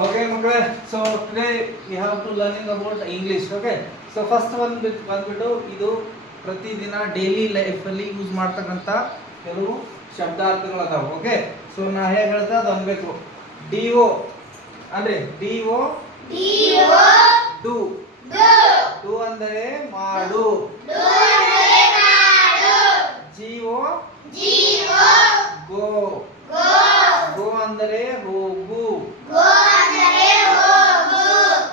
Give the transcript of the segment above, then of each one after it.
Okay, ಮಕ್ಕಳೇ. So today we have to learning about English. Okay. So first one ಬಂದ್ಬಿಟ್ಟು ಇದು ಪ್ರತಿದಿನ daily life ಅಲ್ಲಿ ಯೂಸ್ ಮಾಡ್ತಕ್ಕಂತ ಕೆಲವು ಶಬ್ದಾರ್ಥಗಳು ಅದಾವ. ಓಕೆ. ಸೊ ನಾ ಹೇಗೆ ಹೇಳ್ತಾ ಅದು ಅನ್ಬೇಕು. ಡಿಒ ಅಂದ್ರೆ ಡಿಒ ಡು ಡು ಅಂದರೆ ಮಾಡು. ಜಿಒ ಗೋ ಗೋ ಅಂದರೆ ಹೋಗು.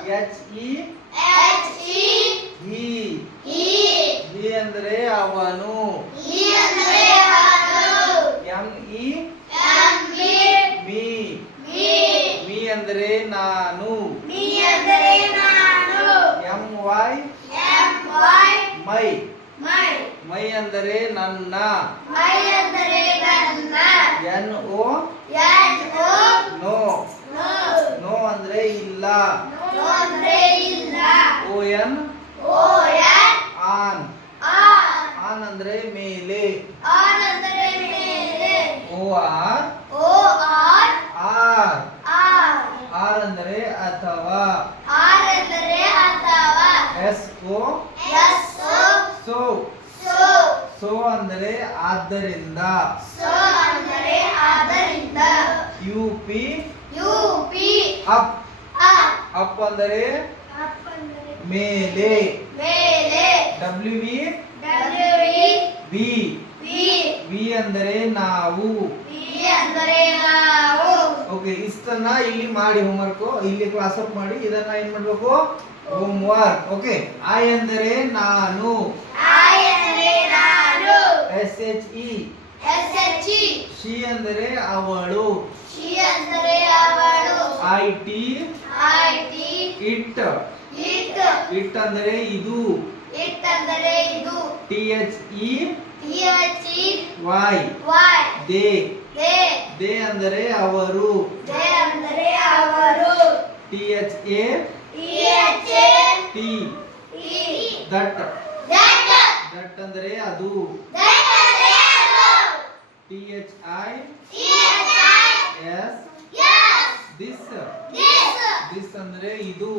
HE ಹಿ ಹಿ ಅಂದರೆ ಅವನು. ME ಮೀ ಮೀ ಅಂದರೆ ನಾನು. MY ಮೈ ಮೈ ಅಂದರೆ ನನ್ನ. NO ನೋ ನೋ ಅಂದ್ರೆ ಇಲ್ಲ. ON ಆನ್ ಆನ್ ಅಂದ್ರೆ ಮೇಲೆ. OR ಆರ್ ಆರ್ ಅಂದರೆ ಅಥವಾ. SO ಸೋ ಸೋ ಅಂದರೆ ಆದ್ದರಿಂದ. UP ಅಪ್ ಅಪ್ ಅಂದರೆ ಮೇಲೆ. WV ವಿ ವಿ ಅಂದರೆ ನಾವು. ಓಕೆ, ಇಷ್ಟನ್ನ ಇಲ್ಲಿ ಮಾಡಿ ಹೋಮ್ವರ್ಕ್ ಇಲ್ಲಿ ಕ್ಲಾಸ್ ವರ್ಕ್ ಮಾಡಿ ಇದನ್ನ ಏನ್ ಮಾಡ್ಬೇಕು ಹೋಮ್ವರ್ಕ್. ಓಕೆ. ಐ ಅಂದರೆ ನಾನು. SHE ಶಿ ಅಂದರೆ ಅವಳು. IT ಇಟ್ ಇಟ್ ಅಂದರೆ ಇದು. THE ವೈ ದೇ ಅಂದರೆ ಅವರು. THA ಟಿ ದಟ್ ದಟ್ ಅಂದರೆ ಅದು. THI ದಿಸ್ ದಿಸ್ ಅಂದರೆ ಇದು.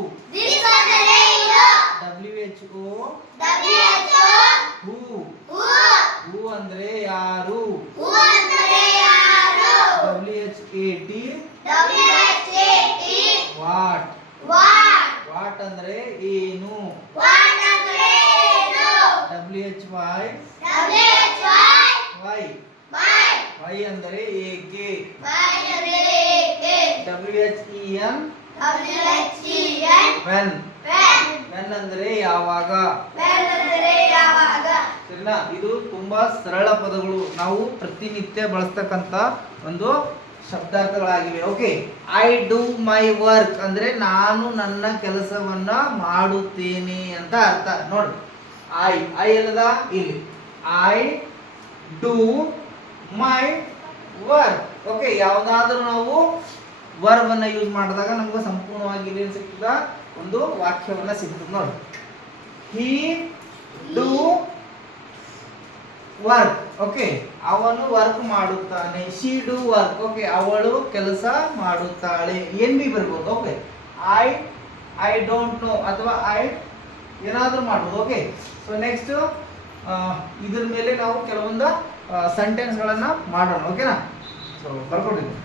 WHO ಹೂ ಹೂ ಅಂದರೆ ಯಾರು. WHAT ವಾಟ್ ವಾಟ್ ಅಂದರೆ ಏನು. WHY ವೈ ವೈ ಅಂದರೆ ಏಕೆ. WHEN ವೆನ್ ವೆನ್ ಅಂದರೆ ಯಾವಾಗ. ಸರಿನಾ? ಇದು ತುಂಬಾ ಸರಳ ಪದಗಳು, ನಾವು ಪ್ರತಿನಿತ್ಯ ಬಳಸ್ತಕ್ಕಂತ ಒಂದು ಶಬ್ದಾರ್ಥಗಳಾಗಿವೆ. Okay. I do my work ಅಂದ್ರೆ ನಾನು ನನ್ನ ಕೆಲಸವನ್ನ ಮಾಡುತ್ತೇನೆ ಅಂತ ಅರ್ಥ. ನೋಡಿ, ಐ ಎಲ್ಲದ ಇಲ್ಲಿ. I do my work. Okay. ಯಾವುದಾದ್ರೂ ನಾವು ವರ್ಬ್ ಅನ್ನ ಯೂಸ್ ಮಾಡಿದಾಗ ನಮ್ಗೆ ಸಂಪೂರ್ಣವಾಗಿ ಏನು ಸಿಗ್ತದ, ಒಂದು ವಾಕ್ಯವನ್ನ ಸಿಗ್ತದೆ. ನೋಡಿ, ಹಿ ಡೂ ವರ್ಕ್. ಓಕೆ. ಅವನು ವರ್ಕ್ ಮಾಡುತ್ತಾನೆ. She do work. ಓಕೆ. ಅವಳು ಕೆಲಸ ಮಾಡುತ್ತಾಳೆ. ಏನ್ ಬಿ ಬರ್ಬೋದು. ಓಕೆ. ಐ ಡೋಂಟ್ ನೋ ಅಥವಾ ಐ ಏನಾದ್ರೂ ಮಾಡ್ಬೋದು. ಓಕೆ. ಸೊ ನೆಕ್ಸ್ಟ್ ಇದ್ರ ಮೇಲೆ ನಾವು ಕೆಲವೊಂದು ಸೆಂಟೆನ್ಸ್ ಗಳನ್ನ ಮಾಡೋಣ. ಓಕೆನಾ? ಸೊ ಬರ್ಕೊಂಡಿದ್ದೀವಿ.